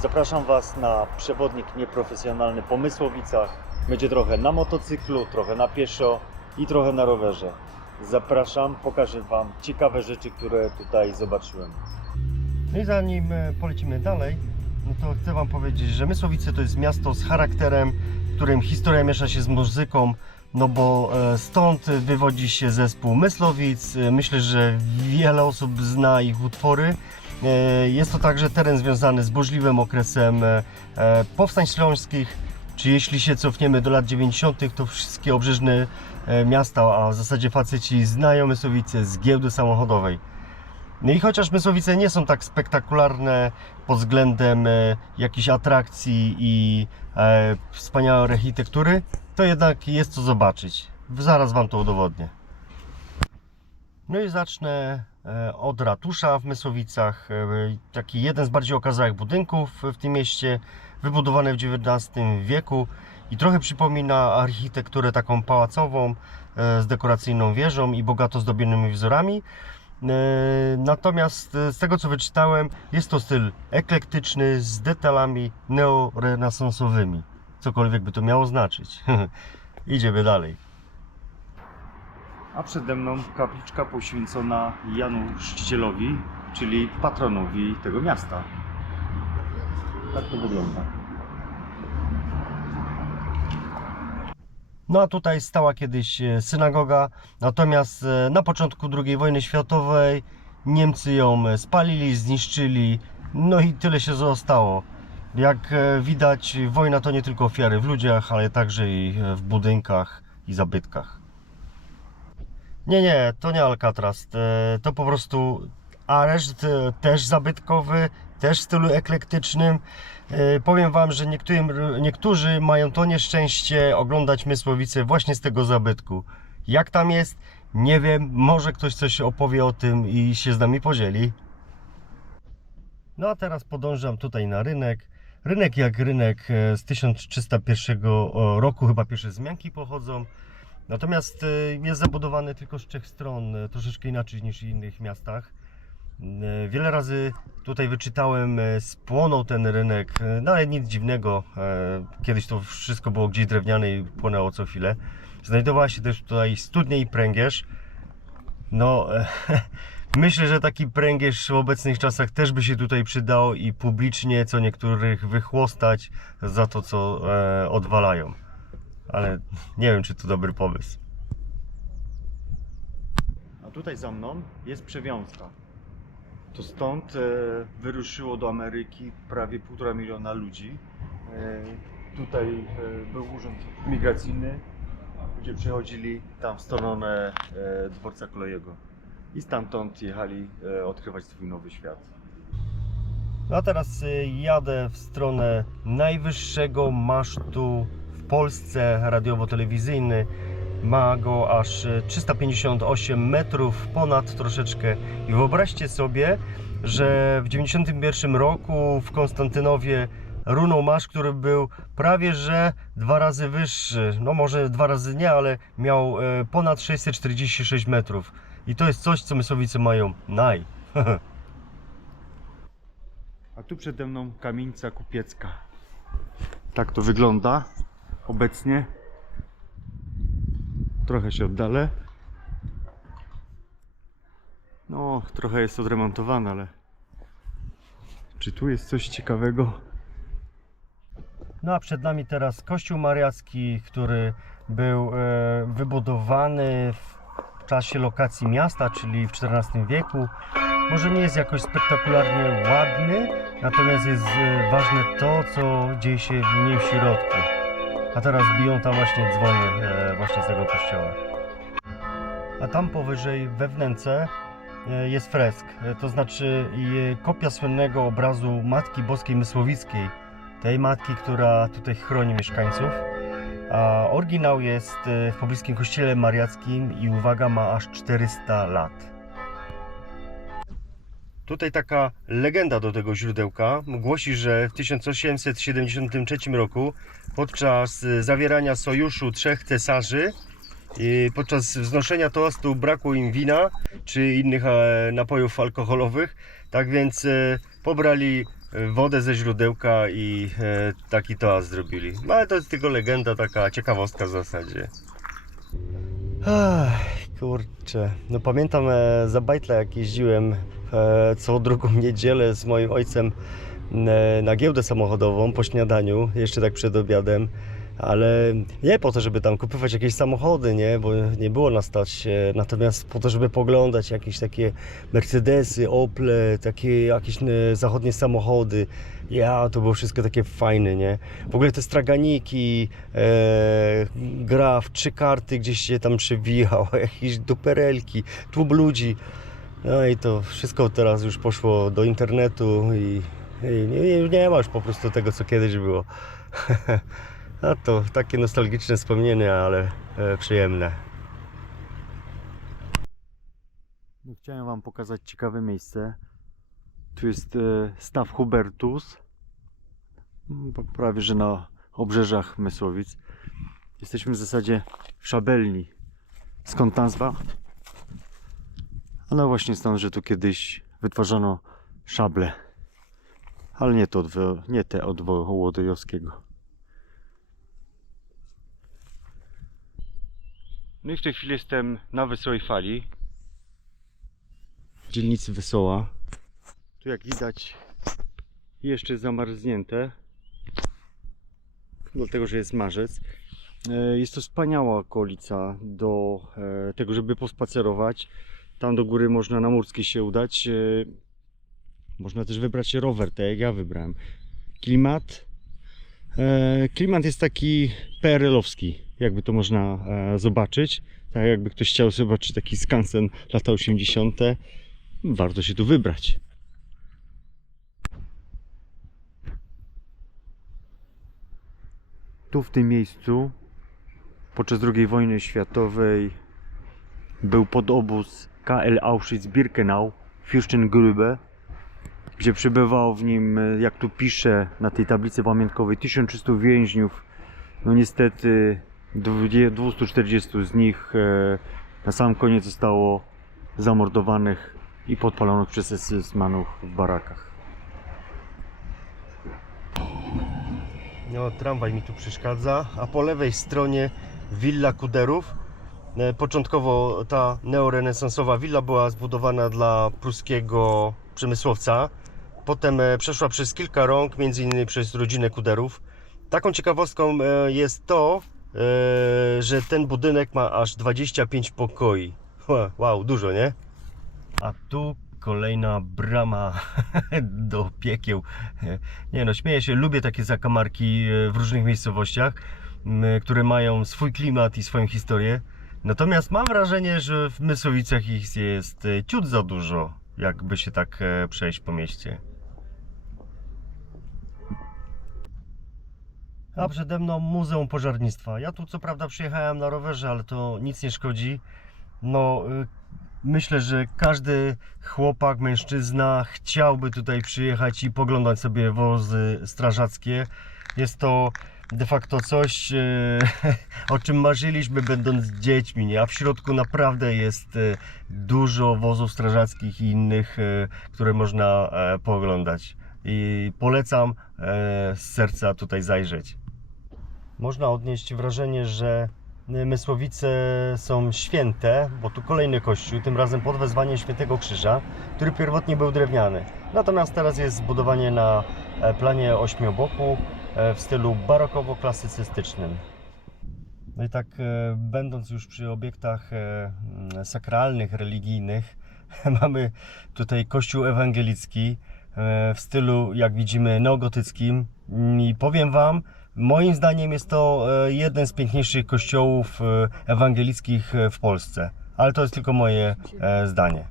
Zapraszam Was na przewodnik nieprofesjonalny po Mysłowicach. Będzie trochę na motocyklu, trochę na pieszo i trochę na rowerze. Zapraszam, pokażę Wam ciekawe rzeczy, które tutaj zobaczyłem. No i zanim polecimy dalej, no to chcę Wam powiedzieć, że Mysłowice to jest miasto z charakterem, w którym historia miesza się z muzyką, no bo stąd wywodzi się zespół Mysłowic. Myślę, że wiele osób zna ich utwory. Jest to także teren związany z burzliwym okresem powstań śląskich, czy jeśli się cofniemy do lat 90., to wszystkie obrzeżne miasta, a w zasadzie faceci znają Mysłowice z giełdy samochodowej. No i chociaż Mysłowice nie są tak spektakularne pod względem jakichś atrakcji i wspaniałej architektury, to jednak jest co zobaczyć. Zaraz Wam to udowodnię. No i zacznę od ratusza w Mysłowicach. Taki jeden z bardziej okazałych budynków w tym mieście, wybudowany w XIX wieku i trochę przypomina architekturę taką pałacową z dekoracyjną wieżą i bogato zdobionymi wzorami. Natomiast z tego co wyczytałem, jest to styl eklektyczny z detalami neorenesansowymi. Cokolwiek by to miało znaczyć. Idziemy dalej. A przede mną kapliczka poświęcona Janu Chrzcicielowi, czyli patronowi tego miasta. Tak to wygląda. No a tutaj stała kiedyś synagoga, natomiast na początku II wojny światowej Niemcy ją spalili, zniszczyli, no i tyle się zostało. Jak widać, wojna to nie tylko ofiary w ludziach, ale także i w budynkach i zabytkach. Nie, to nie Alcatraz, to po prostu areszt, też zabytkowy, też w stylu eklektycznym. Powiem Wam, że niektórzy mają to nieszczęście oglądać Mysłowice właśnie z tego zabytku. Jak tam jest? Nie wiem, może ktoś coś opowie o tym i się z nami podzieli. No a teraz podążam tutaj na rynek. Rynek jak rynek z 1301 roku, chyba pierwsze wzmianki pochodzą. Natomiast jest zabudowany tylko z 3 stron, troszeczkę inaczej niż w innych miastach. Wiele razy tutaj wyczytałem, spłonął ten rynek, no ale nic dziwnego. Kiedyś to wszystko było gdzieś drewniane i płonęło co chwilę. Znajdowała się też tutaj studnia i pręgierz. No, myślę, że taki pręgierz w obecnych czasach też by się tutaj przydało i publicznie co niektórych wychłostać za to, co odwalają. Ale nie wiem, czy to dobry pomysł. A tutaj za mną jest przewiązka. To stąd wyruszyło do Ameryki prawie 1,5 miliona ludzi. Tutaj był urząd migracyjny, gdzie przychodzili tam w stronę dworca kolejowego i stamtąd jechali odkrywać swój nowy świat. No a teraz jadę w stronę najwyższego masztu w Polsce, radiowo-telewizyjny. Ma go aż 358 metrów, ponad troszeczkę. I wyobraźcie sobie, że w 91 roku w Konstantynowie runął maszt, który był prawie że 2 razy wyższy. No może 2 razy nie, ale miał ponad 646 metrów. I to jest coś, co Mysłowice mają naj. A tu przede mną kamienica kupiecka. Tak to wygląda obecnie. Trochę się oddalę. No, trochę jest odremontowane, ale czy tu jest coś ciekawego? No a przed nami teraz kościół mariacki, który był wybudowany w czasie lokacji miasta, czyli w XIV wieku. Może nie jest jakoś spektakularnie ładny, natomiast jest ważne to, co dzieje się w nim w środku. A teraz biją tam właśnie dzwony właśnie z tego kościoła. A tam powyżej we wnęce jest fresk, to znaczy kopia słynnego obrazu Matki Boskiej Mysłowickiej, tej matki, która tutaj chroni mieszkańców. A oryginał jest w pobliskim kościele mariackim i uwaga, ma aż 400 lat. Tutaj taka legenda do tego źródełka głosi, że w 1873 roku podczas zawierania sojuszu 3 cesarzy i podczas wznoszenia toastu brakło im wina czy innych napojów alkoholowych, tak więc pobrali wodę ze źródełka i taki toast zrobili. No ale to jest tylko legenda, taka ciekawostka w zasadzie. Kurczę, no pamiętam za Bajtla, jak jeździłem co drugą niedzielę z moim ojcem na giełdę samochodową po śniadaniu, jeszcze tak przed obiadem, ale nie po to, żeby tam kupować jakieś samochody, nie, bo nie było nas stać, natomiast po to, żeby poglądać jakieś takie Mercedesy, Ople, takie jakieś zachodnie samochody. To było wszystko takie fajne, nie? W ogóle te straganiki, graf, 3 karty gdzieś się tam przewijało, jakieś duperelki, tłum ludzi. No i to wszystko teraz już poszło do internetu i nie ma już po prostu tego, co kiedyś było. A to takie nostalgiczne wspomnienia, ale przyjemne. No, chciałem Wam pokazać ciekawe miejsce. Tu jest staw Hubertus, prawie że na obrzeżach Mysłowic. Jesteśmy w zasadzie w Szabelni. Skąd nazwa? A no właśnie stąd, że tu kiedyś wytwarzano szable. Ale nie te od Wołodyjowskiego. No i w tej chwili jestem na Wesołej Fali, w dzielnicy Wesoła. Tu jak widać jeszcze zamarznięte, dlatego że jest marzec. Jest to wspaniała okolica do tego, żeby pospacerować. Tam do góry można na Murskiej się udać. Można też wybrać rower, tak jak ja wybrałem. Klimat jest taki PRL-owski, jakby to można zobaczyć. Tak jakby ktoś chciał zobaczyć taki skansen lata 80. Warto się tu wybrać. Tu w tym miejscu podczas II wojny światowej był podobóz KL Auschwitz-Birkenau, Fürstengrube, gdzie przebywało w nim, jak tu pisze na tej tablicy pamiątkowej, 1300 więźniów. No niestety 240 z nich na sam koniec zostało zamordowanych i podpalonych przez SS-manów w barakach. No, tramwaj mi tu przeszkadza, a po lewej stronie willa Kuderów. Początkowo ta neorenesansowa willa była zbudowana dla pruskiego przemysłowca. Potem przeszła przez kilka rąk, między innymi przez rodzinę Kuderów. Taką ciekawostką jest to, że ten budynek ma aż 25 pokoi. Wow, dużo, nie? A tu kolejna brama do piekieł. Nie no, śmieję się, lubię takie zakamarki w różnych miejscowościach, które mają swój klimat i swoją historię. Natomiast mam wrażenie, że w Mysłowicach ich jest ciut za dużo, jakby się tak przejść po mieście. A przede mną Muzeum Pożarnictwa. Ja tu co prawda przyjechałem na rowerze, ale to nic nie szkodzi. No, myślę, że każdy chłopak, mężczyzna chciałby tutaj przyjechać i poglądać sobie wozy strażackie. Jest to de facto coś, o czym marzyliśmy będąc dziećmi, nie? A w środku naprawdę jest dużo wozów strażackich i innych, które można pooglądać. I polecam z serca tutaj zajrzeć. Można odnieść wrażenie, że Mysłowice są święte, bo tu kolejny kościół, tym razem pod wezwaniem Świętego Krzyża, który pierwotnie był drewniany. Natomiast teraz jest zbudowanie na planie ośmioboku w stylu barokowo-klasycystycznym. No i tak będąc już przy obiektach sakralnych, religijnych, mamy tutaj kościół ewangelicki w stylu, jak widzimy, neogotyckim i powiem Wam, moim zdaniem jest to jeden z piękniejszych kościołów ewangelickich w Polsce, ale to jest tylko moje zdanie.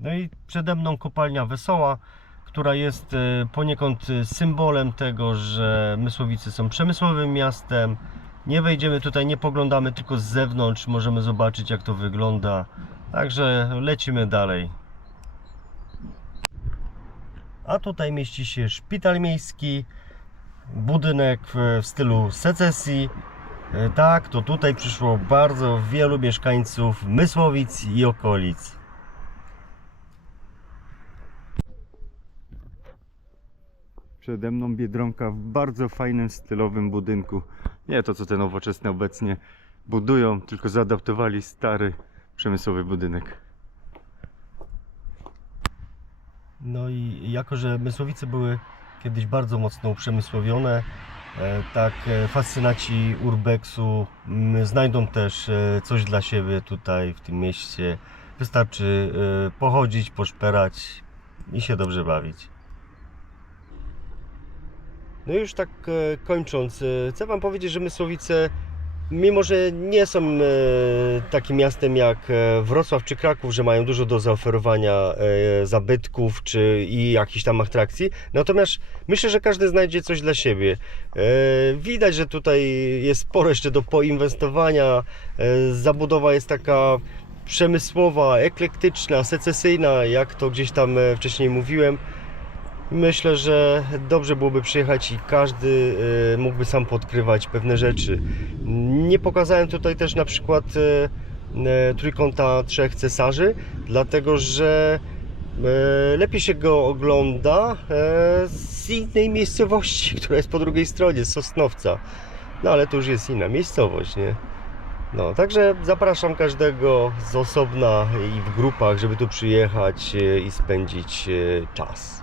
No i przede mną kopalnia Wesoła, która jest poniekąd symbolem tego, że Mysłowice są przemysłowym miastem. Nie wejdziemy tutaj, nie poglądamy, tylko z zewnątrz możemy zobaczyć, jak to wygląda. Także lecimy dalej. A tutaj mieści się szpital miejski, budynek w stylu secesji. Tak, to tutaj przyszło bardzo wielu mieszkańców Mysłowic i okolic. przede mną Biedronka w bardzo fajnym, stylowym budynku. Nie to, co te nowoczesne obecnie budują, tylko zaadaptowali stary, przemysłowy budynek. No i jako, że Mysłowice były kiedyś bardzo mocno uprzemysłowione, tak fascynaci urbexu znajdą też coś dla siebie tutaj w tym mieście. Wystarczy pochodzić, poszperać i się dobrze bawić. No i już tak kończąc, chcę Wam powiedzieć, że Mysłowice, mimo że nie są takim miastem jak Wrocław czy Kraków, że mają dużo do zaoferowania zabytków i jakichś tam atrakcji, natomiast myślę, że każdy znajdzie coś dla siebie. Widać, że tutaj jest sporo jeszcze do poinwestowania. Zabudowa jest taka przemysłowa, eklektyczna, secesyjna, jak to gdzieś tam wcześniej mówiłem. Myślę, że dobrze byłoby przyjechać i każdy mógłby sam podkrywać pewne rzeczy. Nie pokazałem tutaj też na przykład Trójkąta Trzech Cesarzy, dlatego że lepiej się go ogląda z innej miejscowości, która jest po drugiej stronie, z Sosnowca. No ale to już jest inna miejscowość, nie? No, także zapraszam każdego z osobna i w grupach, żeby tu przyjechać i spędzić czas.